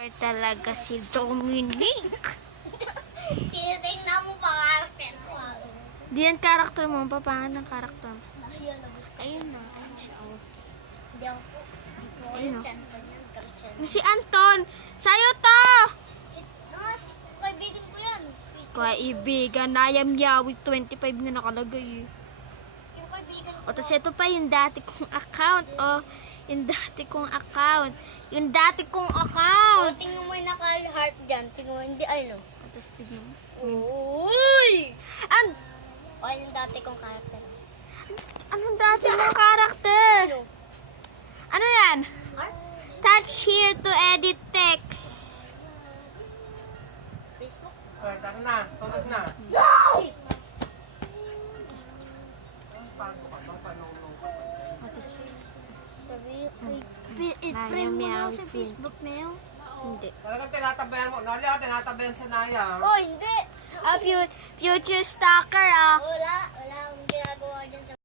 Or talaga si Dominic. Tinitingnan mo pa karakter ko. Di yan karakter mo. Papangan ng karakter mo. Ayun na. Ayun siya. Oh. Hindi ako po. Hindi po ako Ayun, yung oh. Santon yan. Christian. Si Anton. Sa'yo to. Kaibigan ko yan. Kaibigan. Nayam Yawi 25 na nakalagay eh. Yung kaibigan ko. O, tapos ito pa yung dati kong account. O, yung dati kong account. Yung dati kong O, account. tingnan mo yung naka-heart dyan. Tingnan mo, hindi ano. O, tapos tignan mo. Uy! An O, yung dati kong karakter. anong dati mong karakter? Ano? Ano yan? Heart? Touch here to edit text. Facebook? Ay, tara na. Tulog na. Pago ka bang panunong ka pa dyan? Sabi, i-friend mo daw sa Facebook, Mel. Hindi. Talagang tinatabayan mo. Nali tinatabayan sa Naya. Oh, hindi! Future stalker ah. Wala, wala.